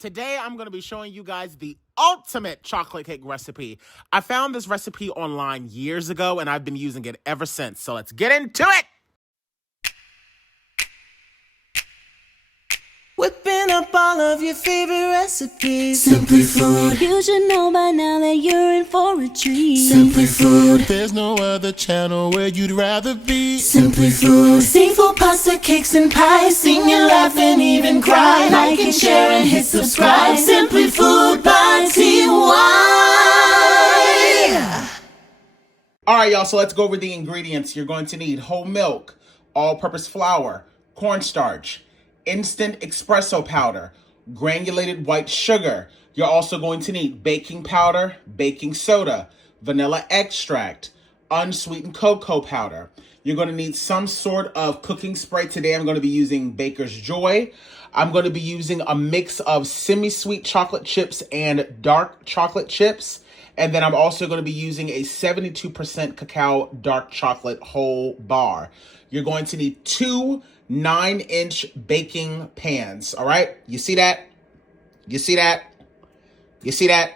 Today, I'm going to be showing you guys the ultimate chocolate cake recipe. I found this recipe online years ago, and I've been using it ever since. So let's get into it! Whipping up all of your favorite recipes. Simply Food. You should know by now that you're in for a treat. Simply Food. There's no other channel where you'd rather be. Simply Food. Seafood, pasta, cakes, and pies. Sing and laugh and even cry. Like and share and hit subscribe. Simply Food by TY. All right, y'all, so let's go over the ingredients. You're going to need whole milk, all-purpose flour, cornstarch, instant espresso powder, granulated white sugar. You're also going to need baking powder, baking soda, vanilla extract, unsweetened cocoa powder. You're going to need some sort of cooking spray. Today I'm going to be using Baker's Joy. I'm going to be using a mix of semi-sweet chocolate chips and dark chocolate chips. And then I'm also going to be using a 72% cacao dark chocolate whole bar. You're going to need 2 9-inch baking pans. All right. You see that? You see that? You see that?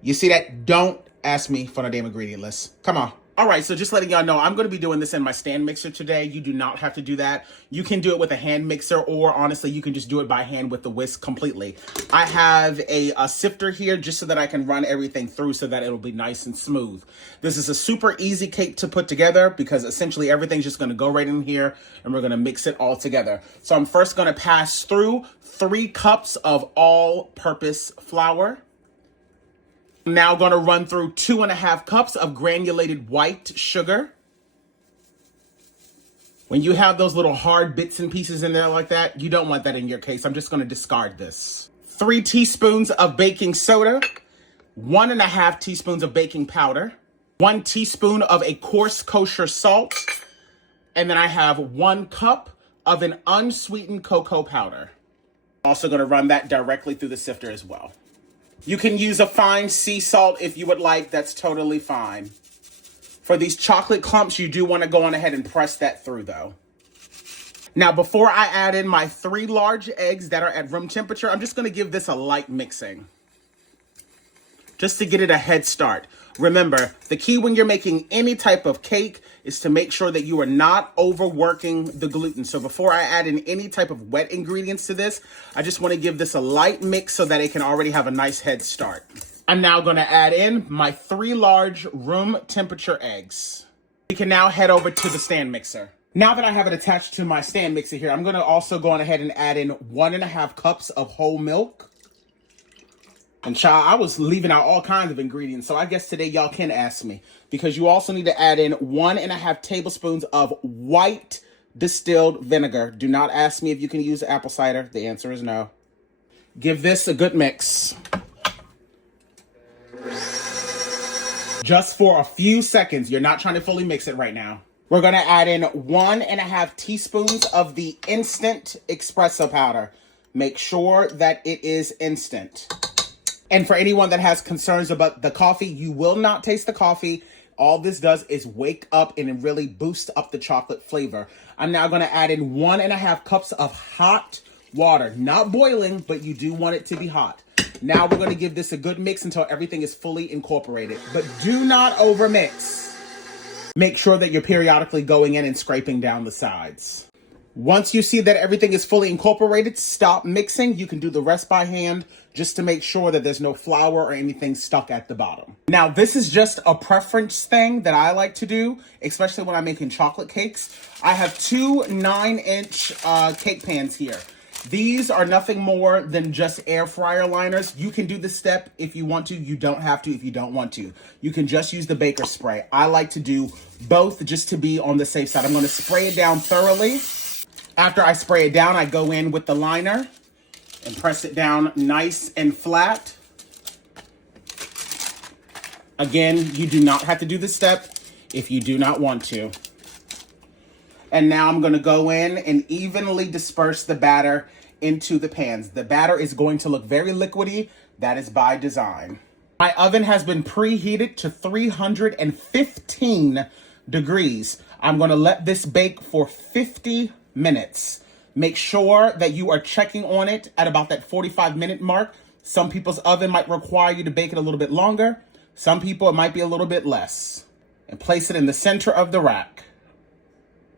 You see that? Don't ask me for the damn ingredient list. Come on. All right, so just letting y'all know, I'm going to be doing this in my stand mixer today. You do not have to do that. You can do it with a hand mixer, or honestly, you can just do it by hand with the whisk completely. I have a sifter here just so that I can run everything through so that it'll be nice and smooth. This is a super easy cake to put together because essentially everything's just going to go right in here and we're going to mix it all together. So I'm first going to pass through 3 cups of all-purpose flour. I'm now going to run through 2.5 cups of granulated white sugar. When you have those little hard bits and pieces in there like that, you don't want that in your case. I'm just going to discard this. 3 teaspoons of baking soda, 1.5 teaspoons of baking powder, 1 teaspoon of a coarse kosher salt, and then I have 1 cup of an unsweetened cocoa powder. Also going to run that directly through the sifter as well. You can use a fine sea salt if you would like. That's totally fine. For these chocolate clumps, you do want to go on ahead and press that through, though. Now, before I add in my 3 large eggs that are at room temperature, I'm just going to give this a light mixing, just to get it a head start. Remember, the key when you're making any type of cake is to make sure that you are not overworking the gluten. So before I add in any type of wet ingredients to this, I just want to give this a light mix so that it can already have a nice head start. I'm now going to add in my 3 large room temperature eggs. We can now head over to the stand mixer. Now that I have it attached to my stand mixer here, I'm going to also go on ahead and add in 1.5 cups of whole milk. And child, I was leaving out all kinds of ingredients, so I guess today y'all can ask me. Because you also need to add in 1.5 tablespoons of white distilled vinegar. Do not ask me if you can use apple cider. The answer is no. Give this a good mix. Just for a few seconds. You're not trying to fully mix it right now. We're going to add in 1.5 teaspoons of the instant espresso powder. Make sure that it is instant. And for anyone that has concerns about the coffee, you will not taste the coffee. All this does is wake up and really boost up the chocolate flavor. I'm now going to add in 1.5 cups of hot water. Not boiling, but you do want it to be hot. Now we're going to give this a good mix until everything is fully incorporated. But do not overmix. Make sure that you're periodically going in and scraping down the sides. Once you see that everything is fully incorporated, stop mixing. You can do the rest by hand just to make sure that there's no flour or anything stuck at the bottom. Now, this is just a preference thing that I like to do, especially when I'm making chocolate cakes. I have 2 9-inch cake pans here. These are nothing more than just air fryer liners. You can do this step if you want to. You don't have to if you don't want to. You can just use the baker spray. I like to do both just to be on the safe side. I'm going to spray it down thoroughly. After I spray it down, I go in with the liner and press it down nice and flat. Again, you do not have to do this step if you do not want to. And now I'm going to go in and evenly disperse the batter into the pans. The batter is going to look very liquidy. That is by design. My oven has been preheated to 315 degrees. I'm going to let this bake for 50 minutes. Make sure that you are checking on it at about that 45-minute mark. Some people's oven might require you to bake it a little bit longer. Some people, it might be a little bit less. And place it in the center of the rack.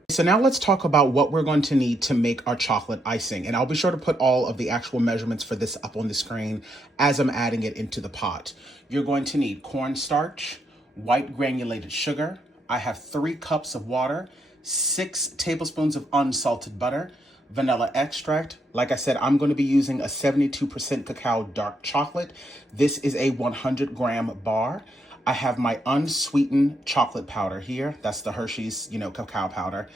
So now let's talk about what we're going to need to make our chocolate icing. And I'll be sure to put all of the actual measurements for this up on the screen as I'm adding it into the pot. You're going to need cornstarch, white granulated sugar. I have 3 cups of water, 6 tablespoons of unsalted butter, vanilla extract. Like I said, I'm going to be using a 72% cacao dark chocolate. This is a 100-gram bar. I have my unsweetened chocolate powder here. That's the Hershey's, cacao powder.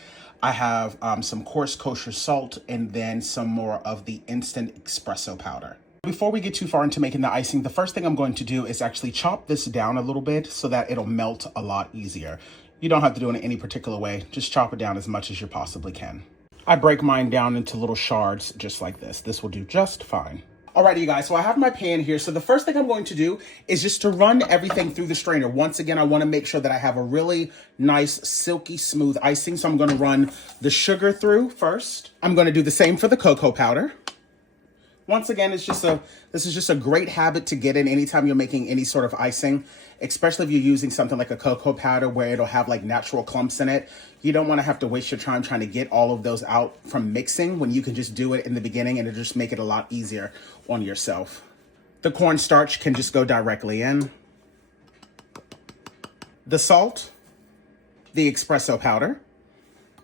I have some coarse kosher salt and then some more of the instant espresso powder. Before we get too far into making the icing, the first thing I'm going to do is actually chop this down a little bit so that it'll melt a lot easier. You don't have to do it in any particular way. Just chop it down as much as you possibly can. I break mine down into little shards just like this. This will do just fine. Alrighty, you guys, so I have my pan here. So the first thing I'm going to do is just to run everything through the strainer. Once again, I want to make sure that I have a really nice, silky, smooth icing. So I'm going to run the sugar through first. I'm going to do the same for the cocoa powder. Once again, this is just a great habit to get in anytime you're making any sort of icing, especially if you're using something like a cocoa powder where it'll have like natural clumps in it. You don't want to have to waste your time trying to get all of those out from mixing when you can just do it in the beginning and it'll just make it a lot easier on yourself. The cornstarch can just go directly in. The salt, the espresso powder,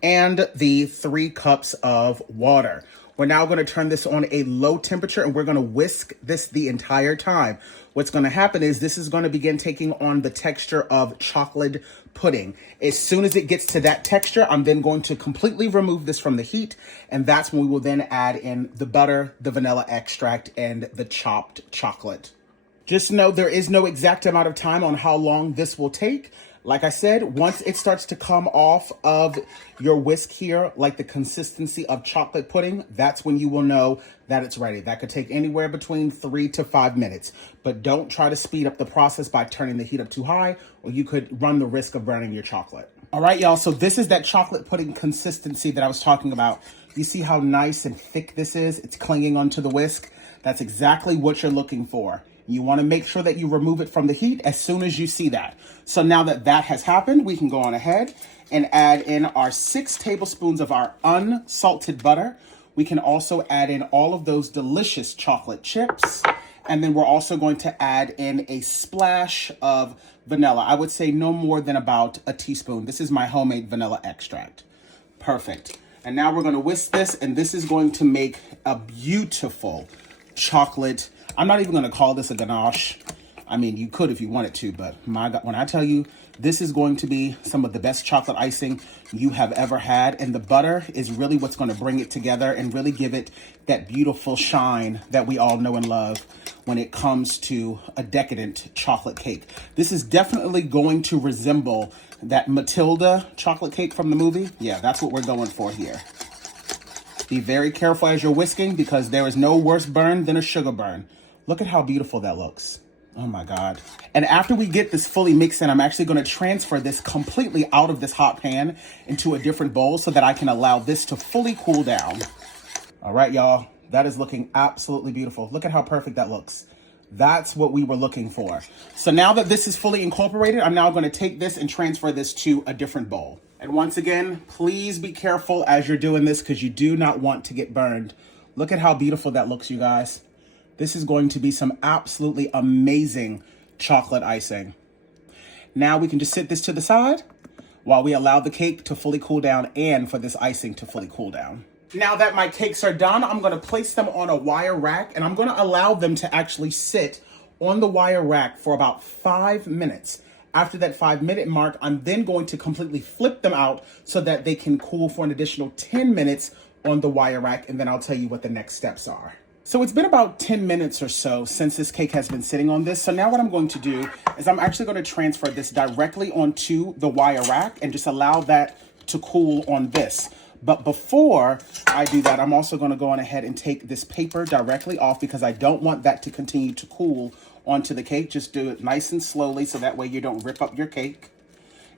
and the 3 cups of water. We're now going to turn this on a low temperature and we're going to whisk this the entire time. What's going to happen is this is going to begin taking on the texture of chocolate pudding. As soon as it gets to that texture, I'm then going to completely remove this from the heat. And that's when we will then add in the butter, the vanilla extract, and the chopped chocolate. Just know there is no exact amount of time on how long this will take. Like I said, once it starts to come off of your whisk here, like the consistency of chocolate pudding, that's when you will know that it's ready. That could take anywhere between 3 to 5 minutes. But don't try to speed up the process by turning the heat up too high, or you could run the risk of burning your chocolate. All right, y'all, so this is that chocolate pudding consistency that I was talking about. You see how nice and thick this is? It's clinging onto the whisk. That's exactly what you're looking for. You want to make sure that you remove it from the heat as soon as you see that. So now that that has happened, we can go on ahead and add in our 6 tablespoons of our unsalted butter. We can also add in all of those delicious chocolate chips. And then we're also going to add in a splash of vanilla. I would say no more than about a teaspoon. This is my homemade vanilla extract. Perfect. And now we're going to whisk this, and this is going to make a beautiful chocolate. I'm not even going to call this a ganache. I mean, you could if you wanted to, but my God, when I tell you, this is going to be some of the best chocolate icing you have ever had. And the butter is really what's going to bring it together and really give it that beautiful shine that we all know and love when it comes to a decadent chocolate cake. This is definitely going to resemble that Matilda chocolate cake from the movie. Yeah, that's what we're going for here. Be very careful as you're whisking because there is no worse burn than a sugar burn. Look at how beautiful that looks. Oh my God. And after we get this fully mixed in, I'm actually going to transfer this completely out of this hot pan into a different bowl so that I can allow this to fully cool down. All right, y'all. That is looking absolutely beautiful. Look at how perfect that looks. That's what we were looking for. So now that this is fully incorporated, I'm now going to take this and transfer this to a different bowl. And once again, please be careful as you're doing this because you do not want to get burned. Look at how beautiful that looks, you guys. This is going to be some absolutely amazing chocolate icing. Now we can just sit this to the side while we allow the cake to fully cool down and for this icing to fully cool down. Now that my cakes are done, I'm going to place them on a wire rack and I'm going to allow them to actually sit on the wire rack for about 5 minutes. After that 5-minute mark, I'm then going to completely flip them out so that they can cool for an additional 10 minutes on the wire rack, and then I'll tell you what the next steps are. So it's been about 10 minutes or so since this cake has been sitting on this. So now what I'm going to do is I'm actually going to transfer this directly onto the wire rack and just allow that to cool on this. But before I do that, I'm also going to go on ahead and take this paper directly off because I don't want that to continue to cool onto the cake. Just do it nice and slowly so that way you don't rip up your cake.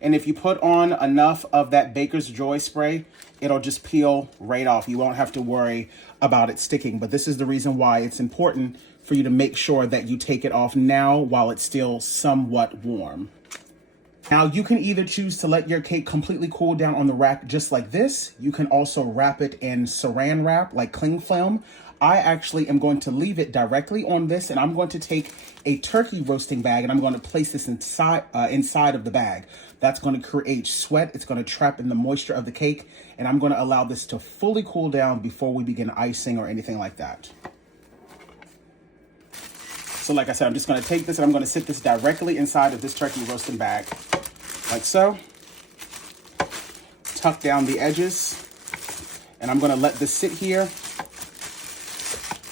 And if you put on enough of that Baker's Joy spray, it'll just peel right off. You won't have to worry about it sticking. But this is the reason why it's important for you to make sure that you take it off now while it's still somewhat warm. Now, you can either choose to let your cake completely cool down on the rack just like this. You can also wrap it in saran wrap, like cling film. I actually am going to leave it directly on this, and I'm going to take a turkey roasting bag and I'm going to place this inside of the bag. That's going to create sweat. It's going to trap in the moisture of the cake, and I'm going to allow this to fully cool down before we begin icing or anything like that. So like I said, I'm just going to take this and I'm going to sit this directly inside of this turkey roasting bag, like so. Tuck down the edges, and I'm going to let this sit here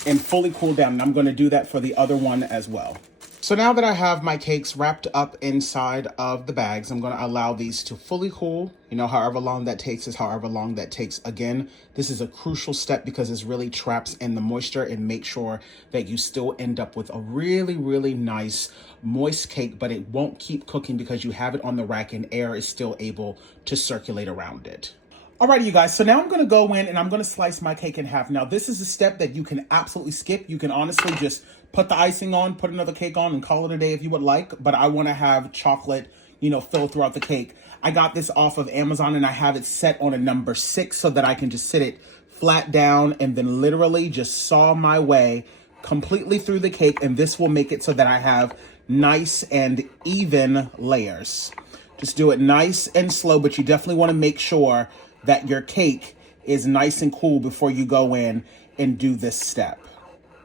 and fully cool down. And I'm going to do that for the other one as well. So now that I have my cakes wrapped up inside of the bags, I'm going to allow these to fully cool. You know, however long that takes is however long that takes. Again, this is a crucial step because this really traps in the moisture and make sure that you still end up with a really, really nice moist cake, but it won't keep cooking because you have it on the rack and air is still able to circulate around it. Alrighty, you guys, so now I'm going to go in and I'm going to slice my cake in half. Now, this is a step that you can absolutely skip. You can honestly just put the icing on, put another cake on, and call it a day if you would like. But I want to have chocolate, fill throughout the cake. I got this off of Amazon and I have it set on a number 6 so that I can just sit it flat down and then literally just saw my way completely through the cake. And this will make it so that I have nice and even layers. Just do it nice and slow, but you definitely want to make sure that your cake is nice and cool before you go in and do this step.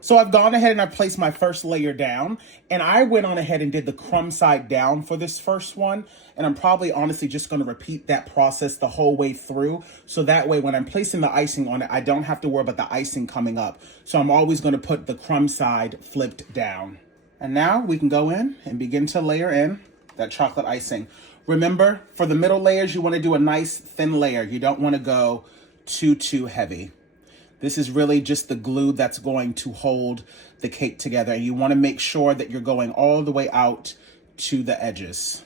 So I've gone ahead and I've placed my first layer down, and I went on ahead and did the crumb side down for this first one. And I'm probably honestly just going to repeat that process the whole way through. So that way, when I'm placing the icing on it, I don't have to worry about the icing coming up. So I'm always going to put the crumb side flipped down. And now we can go in and begin to layer in that chocolate icing. Remember, for the middle layers, you want to do a nice thin layer. You don't want to go too heavy. This is really just the glue that's going to hold the cake together. You want to make sure that you're going all the way out to the edges.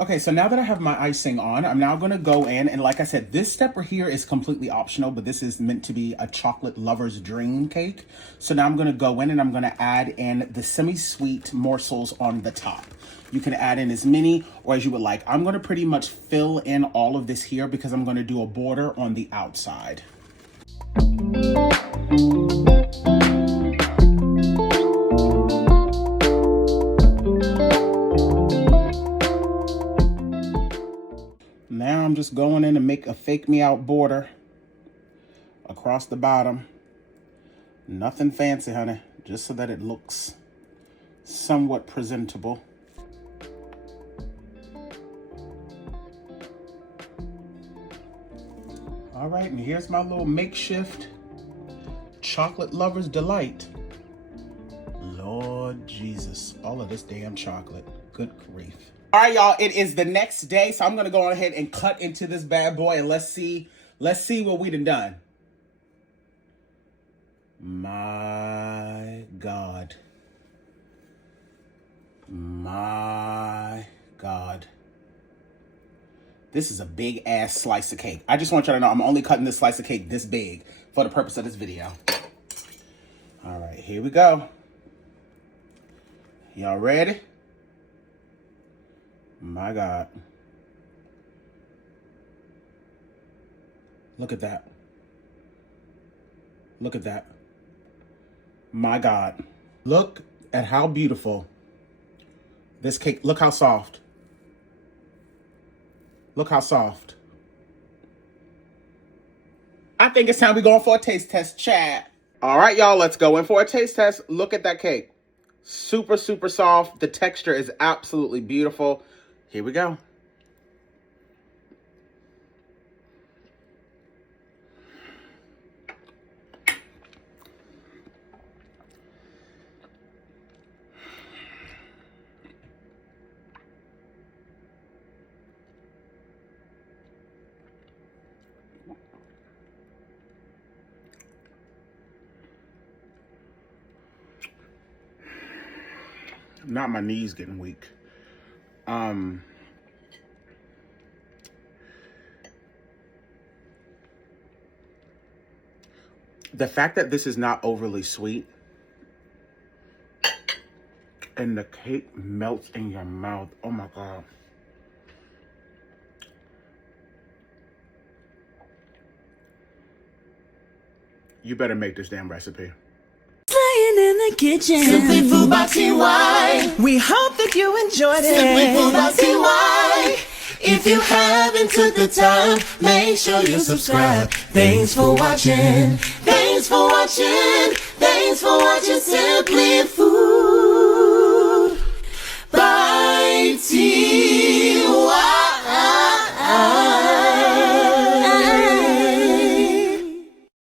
Okay, so now that I have my icing on, I'm now going to go in, and like I said, this step right here is completely optional, but this is meant to be a chocolate lover's dream cake. So now I'm going to go in and I'm going to add in the semi-sweet morsels on the top. You can add in as many or as you would like. I'm going to pretty much fill in all of this here because I'm going to do a border on the outside. Now I'm just going in to make a fake me out border across the bottom. Nothing fancy, honey, just so that it looks somewhat presentable. All right, and here's my little makeshift chocolate lover's delight. Lord Jesus, all of this damn chocolate. Good grief. All right, y'all, it is the next day, so I'm going to go on ahead and cut into this bad boy, and let's see what we done. My God. My God. This is a big ass slice of cake. I just want y'all to know I'm only cutting this slice of cake this big for the purpose of this video. All right, here we go. Y'all ready? My God. Look at that. Look at that. My God. Look at how beautiful this cake. Look how soft. Look how soft. I think it's time we going for a taste test, chat. All right, y'all, let's go in for a taste test. Look at that cake. Super, super soft. The texture is absolutely beautiful. Here we go. Not my knees getting weak. The fact that this is not overly sweet and the cake melts in your mouth. Oh my God. You better make this damn recipe. Playing in the kitchen. Simply Food by TY. We hope that you enjoyed it. Simply Food by TY. If you haven't took the time, make sure you subscribe. Thanks for watching. Thanks for watching. Thanks for watching Simply Food.